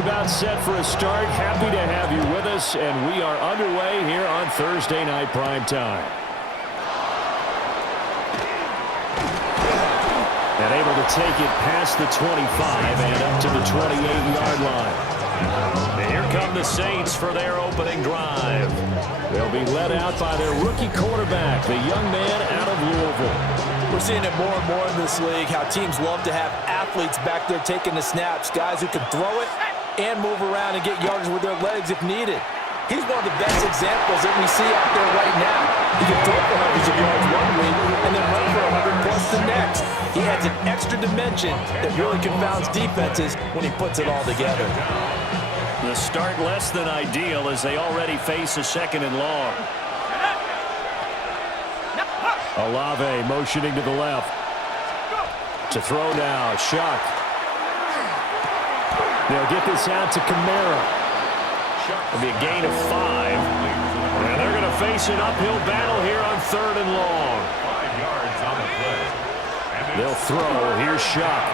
about set for a start. Happy to have you with us, and we are underway here on Thursday Night Primetime. And able to take it past the 25 and up to the 28-yard line. And here come the Saints for their opening drive. They'll be led out by their rookie quarterback, the young man out of Louisville. We're seeing it more and more in this league, how teams love to have athletes back there taking the snaps, guys who can throw it and move around and get yards with their legs if needed. He's one of the best examples that we see out there right now. He can throw for hundreds of yards one week and then run for 100 plus the next. He adds an extra dimension that really confounds defenses when he puts it all together. The start less than ideal as they already face a second and long. Olave motioning to the left. To throw now, Shuck. They'll get this out to Kamara. It'll be a gain of 5. And they're going to face an uphill battle here on 3rd and long. 5 yards on the play. They'll throw. Here's Shuck.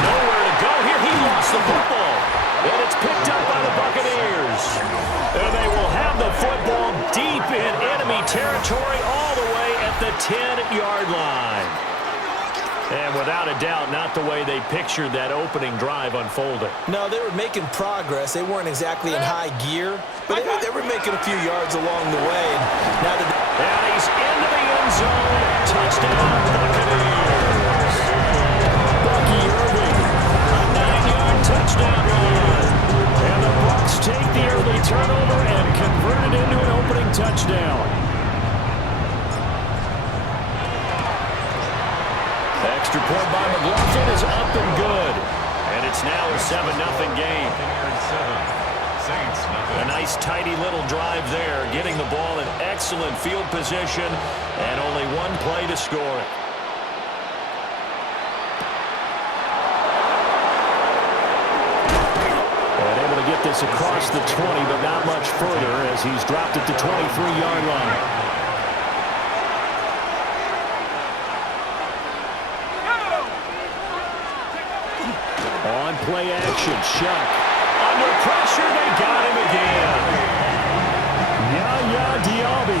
Nowhere to go here. He lost the football. And it's picked up by the Buccaneers. And they will have the football deep in enemy territory all the way at the 10-yard line. And without a doubt, not the way they pictured that opening drive unfolding. No, they were making progress. They weren't exactly in high gear, but they were making a few yards along the way. And now that he's into the end zone. Touchdown, Buccaneers. Bucky Irving, a 9-yard touchdown run. And the Bucs take the early turnover and convert it into an opening touchdown. Extra point by McLaughlin is up and good. And it's now a 7-0 game. A nice tidy little drive there, getting the ball in excellent field position and only one play to score it. And able to get this across the 20, but not much further as he's dropped it to 23-yard line. On play action, Shuck. Under pressure, they got him again. Yaya Diaby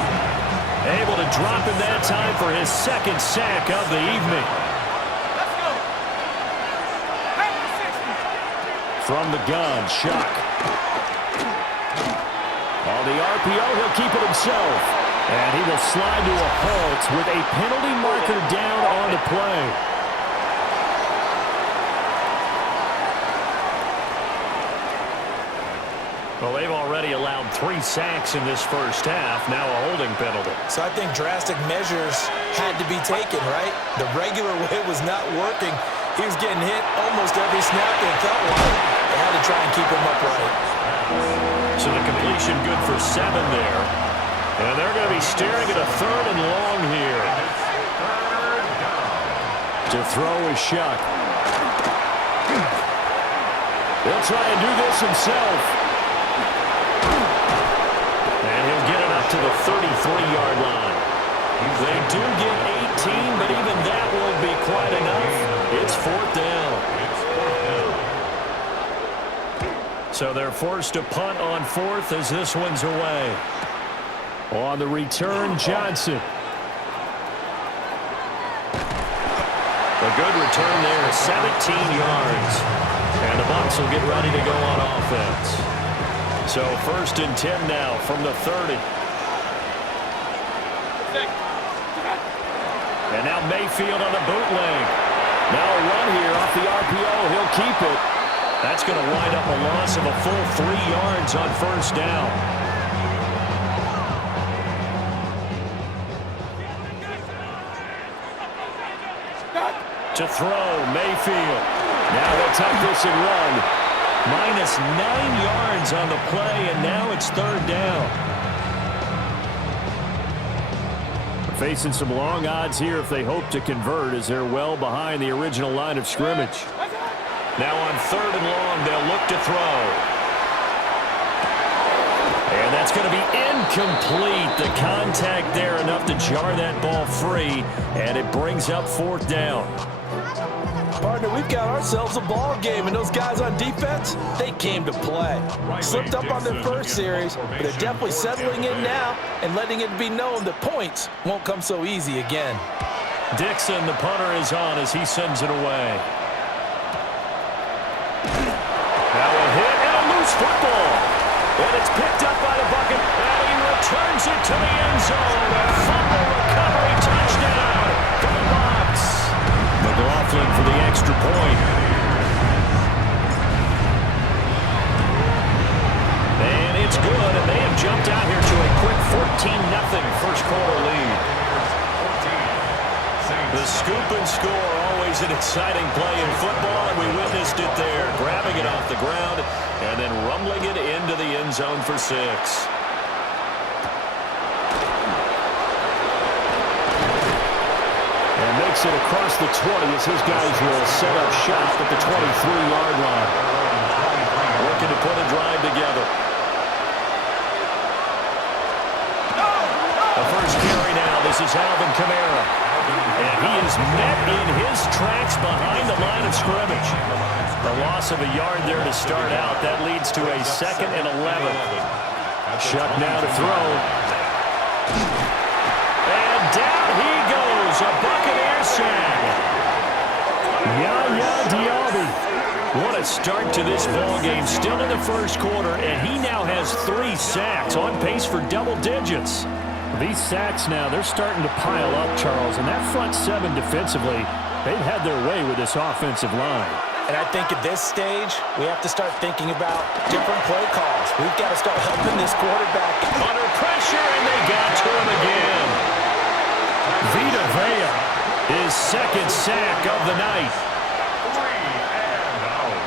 able to drop him that time for his 2nd sack of the evening. From the gun, Shuck. On the RPO, he'll keep it himself. And he will slide to a halt with a penalty marker down on the play. Well, they've already allowed 3 sacks in this first half, now a holding penalty. So I think drastic measures had to be taken, right? The regular way was not working. He was getting hit almost every snap that felt like. They had to try and keep him upright. So the completion good for 7 there. And they're going to be staring at a 3rd and long here. To throw is Shuck. He'll try and do this himself. To the 33-yard line. They do get 18, but even that won't be quite enough. It's 4th down. So they're forced to punt on 4th as this one's away. On the return, Johnson. A good return there, 17 yards. And the Bucs will get ready to go on offense. So 1st and 10 now from the 30. And now Mayfield on the bootleg. Now a run here off the RPO. He'll keep it. That's going to wind up a loss of a full 3 yards on 1st down. To throw, Mayfield. Now they'll tuck this and run. Minus 9 yards on the play, and now it's 3rd down. Facing some long odds here if they hope to convert as they're well behind the original line of scrimmage. Now on 3rd and long, they'll look to throw. And that's going to be incomplete. The contact there enough to jar that ball free, and it brings up 4th down. Partner, we've got ourselves a ball game, and those guys on defense, they came to play. Slipped up on their first series, but they're definitely settling in now and letting it be known that points won't come so easy again. Dixon, the punter, is on as he sends it away. Now a hit and a loose football. And it's picked up by the bucket, and he returns it to the end zone. A fumble recovery touchdown for the Bucs. McLaughlin for the extra point. And it's good, and they have jumped out here to a quick 14-0 first quarter lead. The scoop and score, always an exciting play in football, and we witnessed it there, grabbing it off the ground and then rumbling it into the end zone for 6. And makes it across the 20 as his guys will set up shop at the 23-yard line. Looking to put a drive together. The first carry now, this is Alvin Kamara. And he is met in his tracks behind the line of scrimmage. A loss of a yard there to start out. That leads to a 2nd and 11. Chuck now to throw. And down he goes. A Buccaneer sack. Yaya Diaby. What a start to this ball game. Still in the first quarter, and he now has 3 sacks, on pace for double digits. These sacks now, they're starting to pile up, Charles, and that front 7 defensively, they've had their way with this offensive line. And I think at this stage, we have to start thinking about different play calls. We've got to start helping this quarterback. Under pressure, and they got to him again. Vita Vea, his 2nd sack of the night. 3 and out.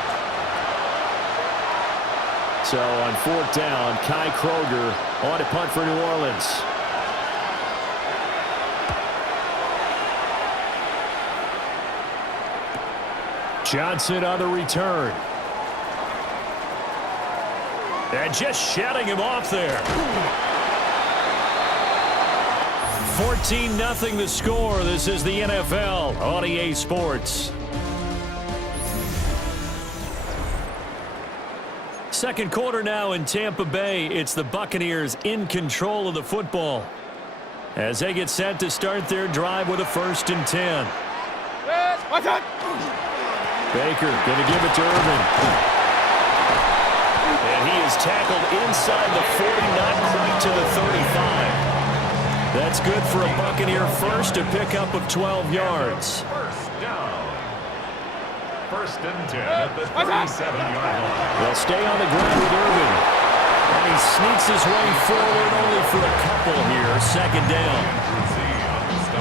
So on 4th down, Kai Kroger on to punt for New Orleans. Johnson on the return. And just shutting him off there. 14-0 the score. This is the NFL on EA Sports. Second quarter now in Tampa Bay. It's the Buccaneers in control of the football as they get set to start their drive with a 1st and 10. Baker going to give it to Irvin. And he is tackled inside the 40, not quite to the 35. That's good for a Buccaneer first, a pickup of 12 yards. First down. 1st and 10 at the 37-yard line. They'll stay on the ground with Irvin. And he sneaks his way forward only for a couple here, 2nd down.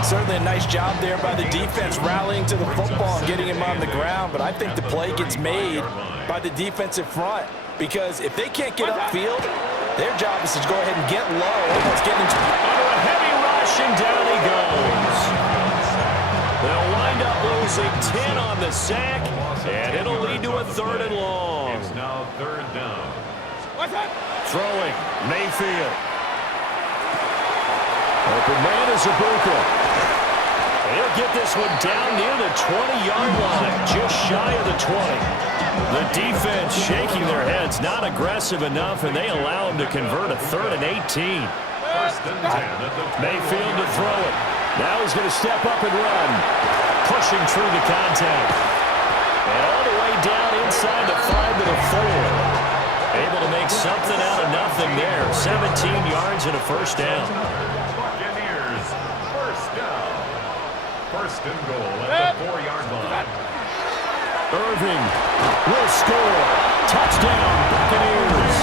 Certainly a nice job there by the defense rallying to the football and getting him on the ground, but I think the play gets made by the defensive front because if they can't get upfield, their job is to go ahead and get low, almost get into under a heavy rush, and down he goes. They'll wind up losing 10 on the sack, and it'll lead to a 3rd and long. It's now 3rd down. Throwing, Mayfield. Open man is Ibuka. He'll get this one down near the 20-yard line, just shy of the 20. The defense shaking their heads, not aggressive enough, and they allow him to convert a 3rd and 18. 1st and 10 at the Mayfield to throw it. Now he's going to step up and run. Pushing through the contact. And all the way down inside the 5 to the 4. Able to make something out of nothing there. 17 yards and a 1st down. Buccaneers, 1st down. 1st and goal at the 4-yard line. Irving will score. Touchdown, Buccaneers.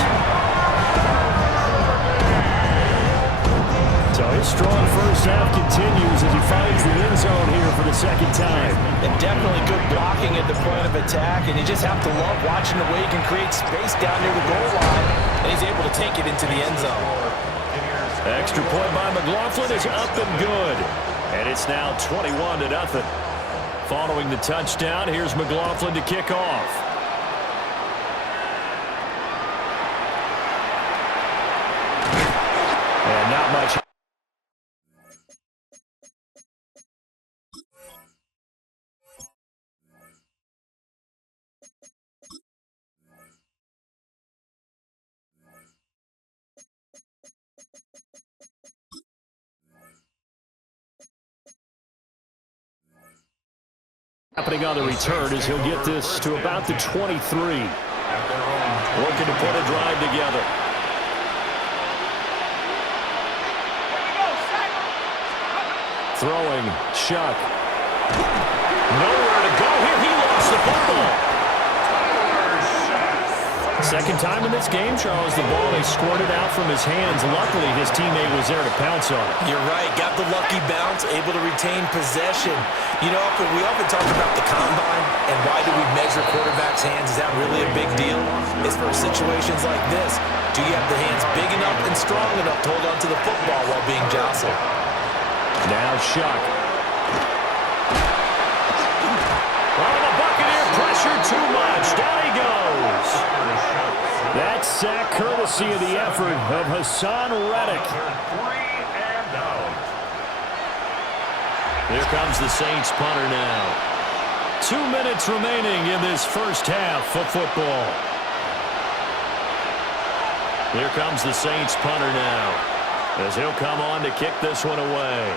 So his strong first half continues as he finds the end zone here for the 2nd time. And definitely good blocking at the point of attack, and you just have to love watching the way he can create space down near the goal line, and he's able to take it into the end zone. Extra point by McLaughlin is up and good. And it's now 21-0. Following the touchdown, here's McLaughlin to kick off. And not much. happening on the return as he'll get this to about the 23. Looking to put a drive together. Throwing, Chuck. Nowhere to go here. He lost the football. Second time in this game, Charles, the ball they squirted out from his hands. Luckily, his teammate was there to pounce on it. You're right. Got the lucky bounce, able to retain possession. You know, we often talk about the combine and why do we measure quarterbacks' hands. Is that really a big deal? It's for situations like this. Do you have the hands big enough and strong enough to hold on to the football while being jostled? Now Shuck. Oh, the Buccaneer pressure too much. Down he goes. That sack courtesy of the effort of Hassan Reddick. Here comes the Saints punter now. 2 minutes remaining in this first half of football. Here comes the Saints punter now, as he'll come on to kick this one away.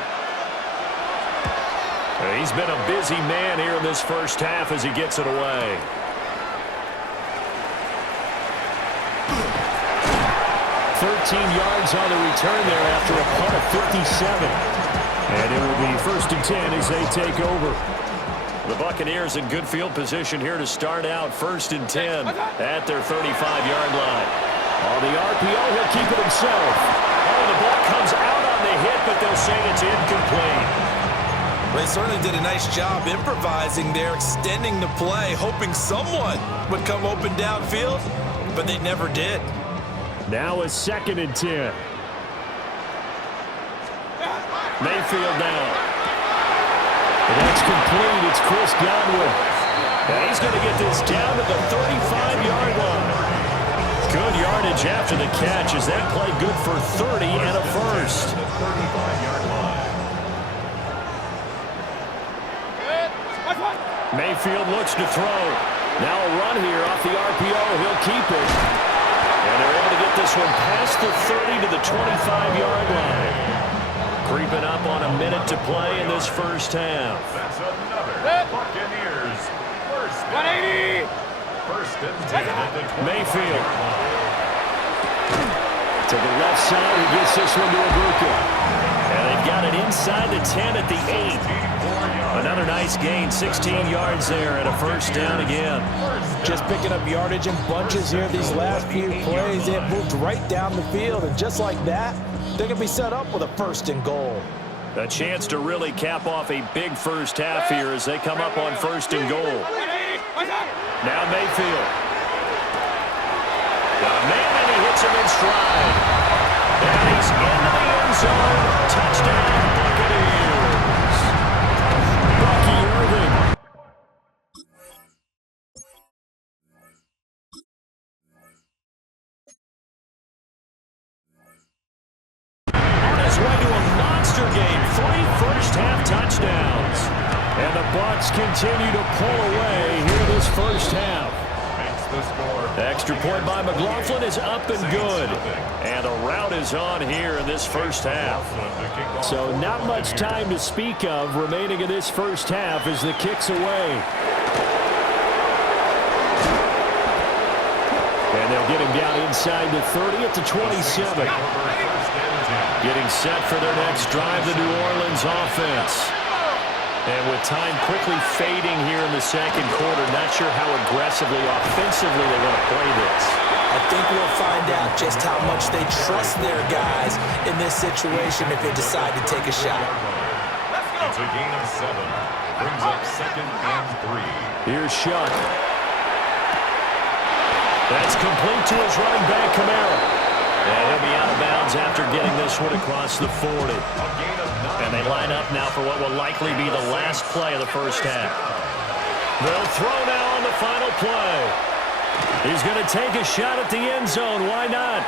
He's been a busy man here in this first half as he gets it away. Yards on the return there after a punt of 57. And it will be 1st and 10 as they take over. The Buccaneers in good field position here to start out 1st and 10 at their 35-yard line. On the RPO, he'll keep it himself. Oh, the ball comes out on the hit, but they'll say it's incomplete. They certainly did a nice job improvising there, extending the play, hoping someone would come open downfield, but they never did. Now a 2nd and 10. Mayfield now. And that's complete. It's Chris Godwin. And he's going to get this down to the 35-yard line. Good yardage after the catch. Is that play good for 30 and a first? 35-yard line. Mayfield looks to throw. Now a run here off the RPO. He'll keep it. And they're able to get this one past the 30 to the 25-yard line. Creeping up on a minute to play in this first half. That's another Buccaneers first down. 1st and 10 at the 25. Mayfield. To the left side, he gets this one to Abuka. And they've got it inside the 10 at the 8. Another nice gain, 16 yards there and a first down again. Just picking up yardage in bunches here these last few plays. They have moved right down the field, and just like that, they can be set up with a 1st and goal. A chance to really cap off a big first half here as they come up on 1st and goal. Now Mayfield. Man, and he hits him in stride. And he's into the end zone. Touchdown, Buccaneers. Bucky Irving. On his way to a monster game. 3 first-half touchdowns. And the Bucs continue to pull away here this first half. Extra point by McLaughlin is up and good. And the route is on here in this first half. So not much time to speak of remaining in this first half as the kick's away. And they'll get him down inside the 30 at the 27. Getting set for their next drive, the New Orleans offense. And with time quickly fading here in the second quarter, not sure how aggressively, offensively they want to play this. I think we'll find out just how much they trust their guys in this situation if they decide to take a shot. It's a gain of 7. Brings up 2nd and 3. Here's Shuck. That's complete to his running back, Kamara. And he'll be out of bounds after getting this one across the 40. And they line up now for what will likely be the last play of the first half. They'll throw now on the final play. He's going to take a shot at the end zone. Why not?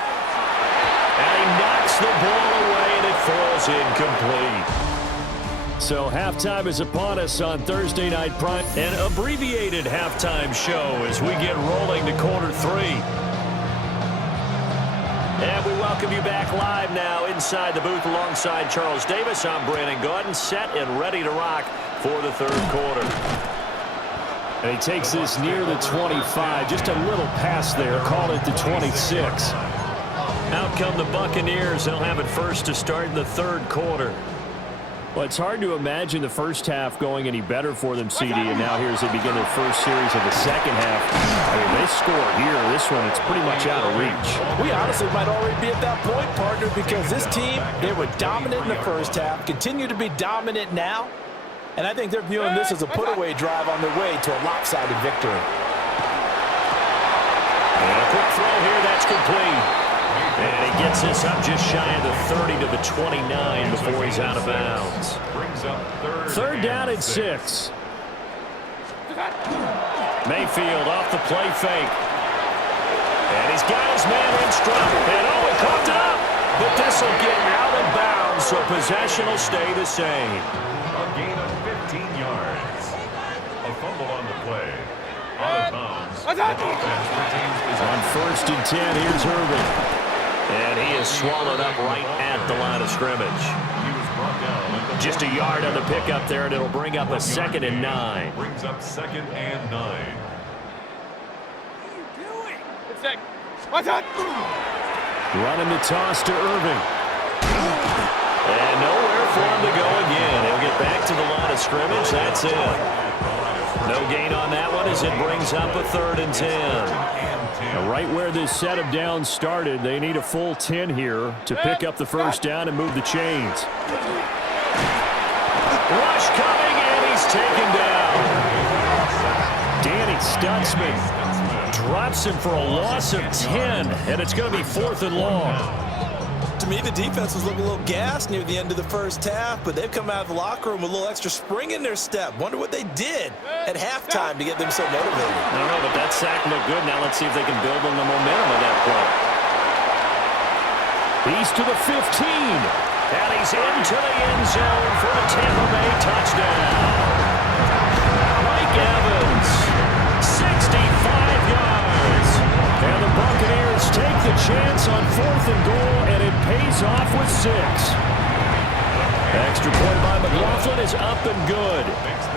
And he knocks the ball away, and it falls incomplete. So halftime is upon us on Thursday Night Prime. An abbreviated halftime show as we get rolling to quarter 3. And we welcome you back live now inside the booth alongside Charles Davis. I'm Brandon Gaudin, set and ready to rock for the third quarter. And he takes this near the 25. Just a little pass there. Call it the 26. Out come the Buccaneers. They'll have it first to start in the third quarter. Well, it's hard to imagine the first half going any better for them, CD, and now here as they begin their first series of the second half. I mean, they score here. This one, it's pretty much out of reach. We honestly might already be at that point, partner, because this team, they were dominant in the first half, continue to be dominant now, and I think they're viewing this as a put-away drive on their way to a lopsided victory. And a quick throw here, that's complete. And he gets this up just shy of the 30 to the 29 before he's out of bounds. Third down and 6. Mayfield off the play fake. And he's got his man in stride. And he coughed it up. But this will get out of bounds, so possession will stay the same. A gain of 15 yards. A fumble on the play. Out of bounds. The offense retains possession. On first and 10, here's Irvin. And he is swallowed up right at the line of scrimmage. He was brought down. Just a yard on the pickup there, and it'll bring up a 2nd and 9. Brings up 2nd and 9. Running the toss to Irving. And nowhere for him to go again. He'll get back to the line of scrimmage. That's it. No gain on that one as it brings up a 3rd and 10. Now, right where this set of downs started, they need a full 10 here to pick up the first down and move the chains. Rush coming, and he's taken down. Danny Stutzman drops him for a loss of 10, and it's going to be 4th and long. To me, the defense was looking a little gassed near the end of the first half, but they've come out of the locker room with a little extra spring in their step. Wonder what they did at halftime to get them so motivated. I don't know, but that sack looked good. Now let's see if they can build on the momentum of that play. He's to the 15, and he's into the end zone for a Tampa Bay touchdown. Mike Evans, 65 yards. And the Buccaneers take the chance on 4th and goal, and it pays off with 6. Extra point by McLaughlin is up and good.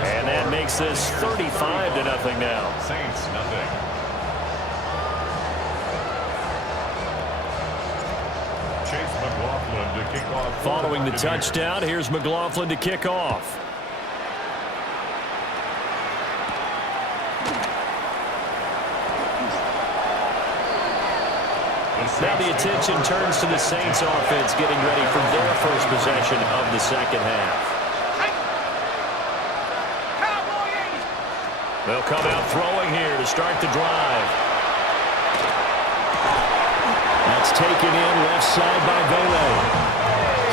And that makes this 35-0 now. Saints, nothing. Chase McLaughlin to kick off. Following the touchdown, here's McLaughlin to kick off. Now the attention turns to the Saints offense getting ready for their first possession of the second half. They'll come out throwing here to start the drive. That's taken in left side by Vele.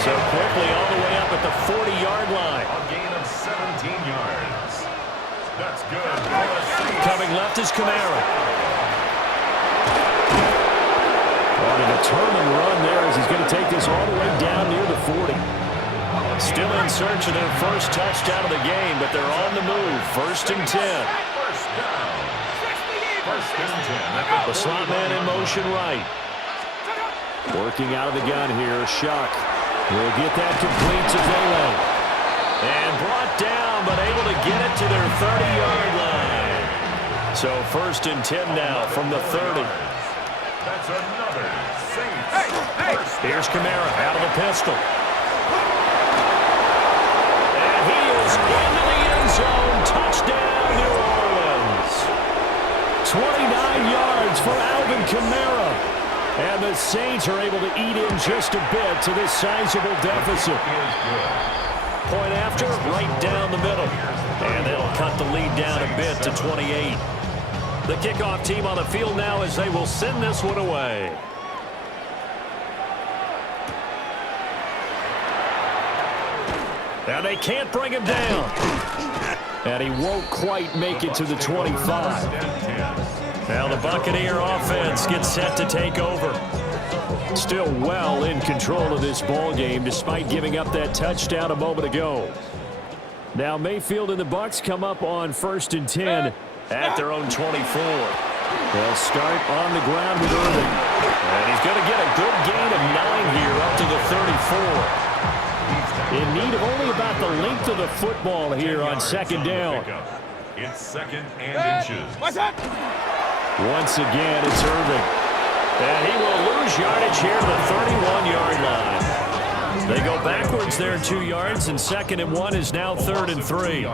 So quickly all the way up at the 40-yard line. A gain of 17 yards. That's good. Coming left is Kamara. On a turn and run there as he's going to take this all the way down near the 40. Still in search of their first touchdown of the game, but they're on the move. 1st and 10. First down. 1st and 10. The slot man in motion right. Working out of the gun here, Shuck. Will get that complete to Vele. And brought down, but able to get it to their 30-yard line. So 1st and 10 now from the 30. That's another Saints. Here's Kamara out of the pistol. And he is into the end zone. Touchdown, New Orleans. 29 yards for Alvin Kamara. And the Saints are able to eat in just a bit to this sizable deficit. Point after, right down the middle. And they'll cut the lead down a bit to 28. The kickoff team on the field now as they will send this one away. And they can't bring him down. And he won't quite make it to the 25. Now the Buccaneer offense gets set to take over. Still well in control of this ball game despite giving up that touchdown a moment ago. Now Mayfield and the Bucs come up on 1st and 10 at their own 24. They'll start on the ground with Irving. And he's going to get a good gain of 9 here up to the 34. In need of only about the length of the football here on 2nd down. It's 2nd and inches. Once again, it's Irving. And he will lose yardage here to the 31-yard line. They go backwards there 2 yards, and 2nd and 1 is now 3rd and 3.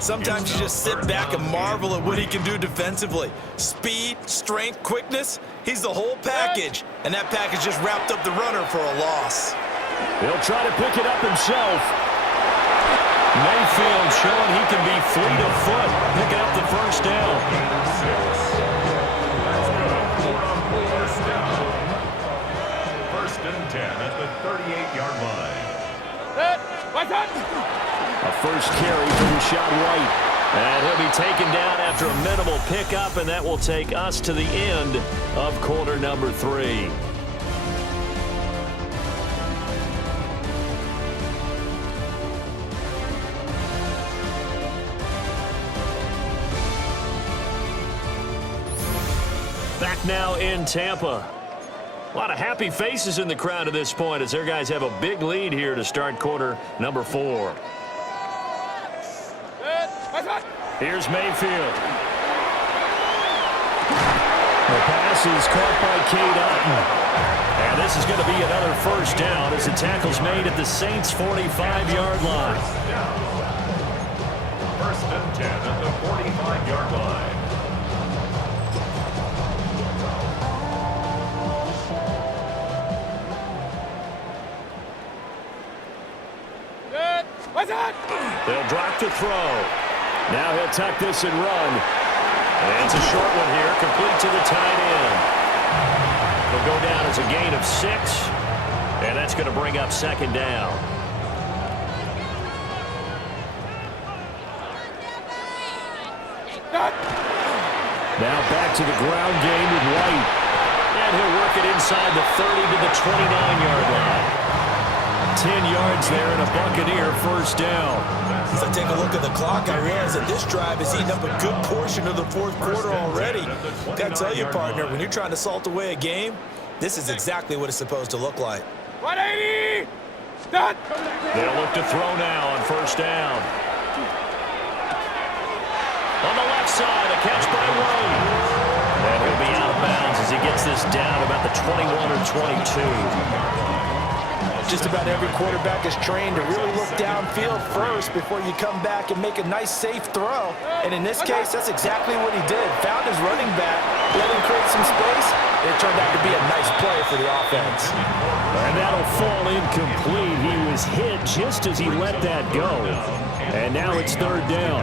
Sometimes you just sit back and marvel at what he can do defensively. Speed, strength, quickness, he's the whole package. And that package just wrapped up the runner for a loss. He'll try to pick it up himself. Mayfield showing he can be fleet of foot, picking up the first down. First and 10 at the 38-yard line. A first carry for Rashad White. And he'll be taken down after a minimal pickup, and that will take us to the end of quarter number 3. Back now in Tampa. A lot of happy faces in the crowd at this point as their guys have a big lead here to start quarter number 4. Here's Mayfield. The pass is caught by Cade Otton. And this is going to be another first down as the tackle's made at the Saints' 45-yard line. First and 10 at the 45-yard line. They'll drop to throw. Now he'll tuck this and run. And it's a short one here, complete to the tight end. It'll go down as a gain of 6. And that's going to bring up 2nd down. Now back to the ground game with White. And he'll work it inside the 30 to the 29-yard line. 10 yards there and a Buccaneer first down. As I take a look at the clock, I realize that this drive has eaten up a good portion of the 4th quarter already. Got to tell you, partner, when you're trying to salt away a game, this is exactly what it's supposed to look like. 180! They'll look to throw now on first down. On the left side, a catch by White. And he'll be out of bounds as he gets this down about the 21 or 22. Just about every quarterback is trained to really look downfield first before you come back and make a nice, safe throw. And in this case, that's exactly what he did. Found his running back, let him create some space, and it turned out to be a nice play for the offense. And that'll fall incomplete. He was hit just as he let that go. And now it's 3rd down.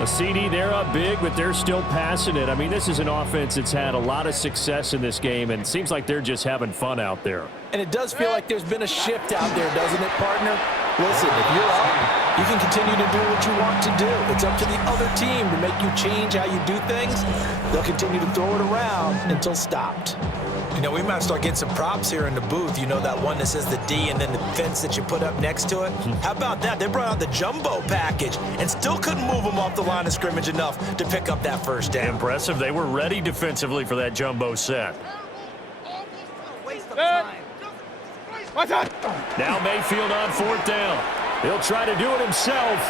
A CD, they're up big, but they're still passing it. I mean, this is an offense that's had a lot of success in this game, and it seems like they're just having fun out there. And it does feel like there's been a shift out there, doesn't it, partner? Listen, if you're up, you can continue to do what you want to do. It's up to the other team to make you change how you do things. They'll continue to throw it around until stopped. You know, we might start getting some props here in the booth. You know, that one that says the D and then the fence that you put up next to it? How about that? They brought out the jumbo package and still couldn't move them off the line of scrimmage enough to pick up that first down. Impressive. They were ready defensively for that jumbo set. Now Mayfield on 4th down. He'll try to do it himself.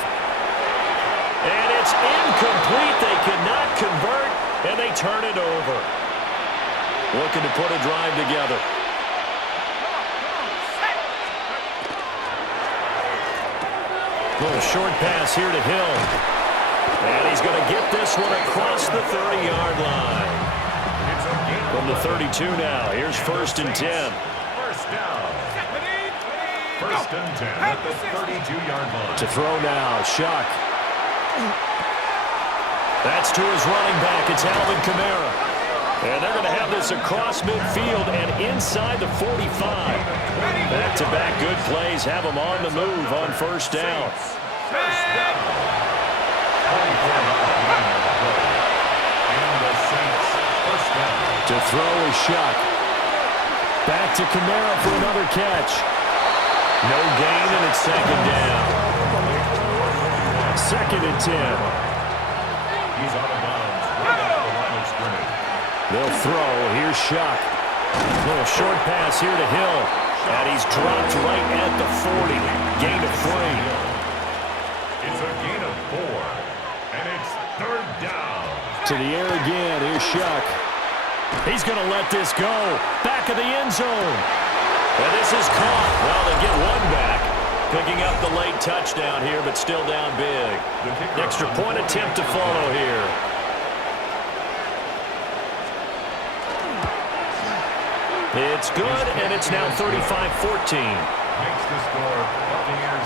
And it's incomplete. They cannot convert, and they turn it over. Looking to put a drive together. Little short pass here to Hill. And he's going to get this one across the 30-yard line. From the 32 now. Here's 1st and 10. First down. First and 10 at the 32-yard line. To throw now, Shuck. That's to his running back. It's Alvin Kamara. And they're going to have this across midfield and inside the 45. Back-to-back good plays have them on the move on first down. To throw is Shuck. Back to Kamara for another catch. No gain, and it's 2nd down. 2nd and 10. He's out of bounds right off the line of scrimmage. They'll throw. Here's Shuck. Little short pass here to Hill. And he's dropped right at the 40. Gain of 3. It's a gain of 4. And it's third down. To the air again. Here's Shuck. He's going to let this go. Back of the end zone. And this is caught. Well, they get one back. Picking up the late touchdown here, but still down big. Extra point attempt to follow here. It's good, and it's now 35-14.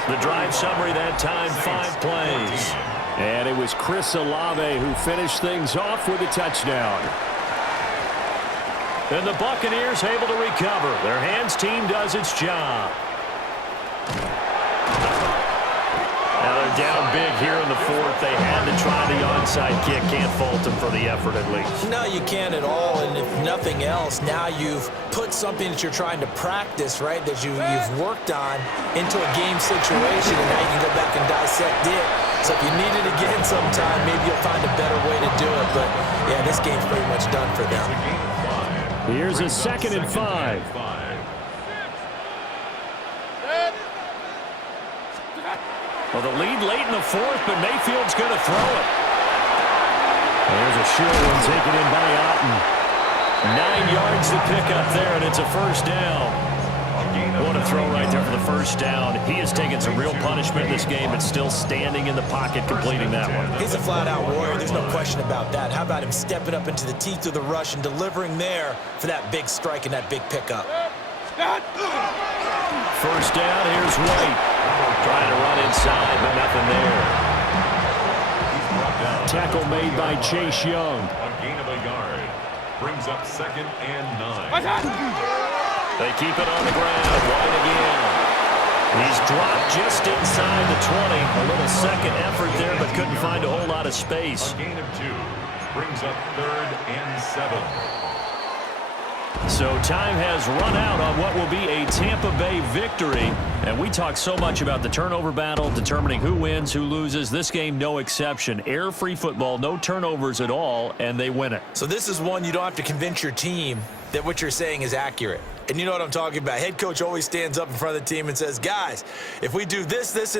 The drive summary that time, 5 plays. And it was Chris Olave who finished things off with a touchdown. And the Buccaneers able to recover. Their hands team does its job. Now they're down big here in the fourth. They had to try the onside kick. Can't fault them for the effort at least. No, you can't at all. And if nothing else, now you've put something that you're trying to practice, right, that you've worked on into a game situation, and now you can go back and dissect it. So if you need it again sometime, maybe you'll find a better way to do it. But, yeah, this game's pretty much done for them. Here's a 2nd and 5. Well, the lead late in the fourth, but Mayfield's going to throw it. There's a short one taken in by Otten. 9 yards to pick up there, and it's a first down. What a throw right there for the first down. He has taken some real punishment in this game, but still standing in the pocket completing that one. He's a flat-out warrior. There's no question about that. How about him stepping up into the teeth of the rush and delivering there for that big strike and that big pickup? First down, here's White. Trying to run inside, but nothing there. Tackle made by Chase Young. A gain of a yard. Brings up 2nd and 9. They keep it on the ground. White again. He's dropped just inside the 20. A little second effort there, but couldn't find a whole lot of space. A gain of 2. Brings up 3rd and 7. So time has run out on what will be a Tampa Bay victory. And we talk so much about the turnover battle, determining who wins, who loses. This game, no exception. Error-free football, no turnovers at all, and they win it. So this is one you don't have to convince your team that what you're saying is accurate. And you know what I'm talking about. Head coach always stands up in front of the team and says, guys, if we do this,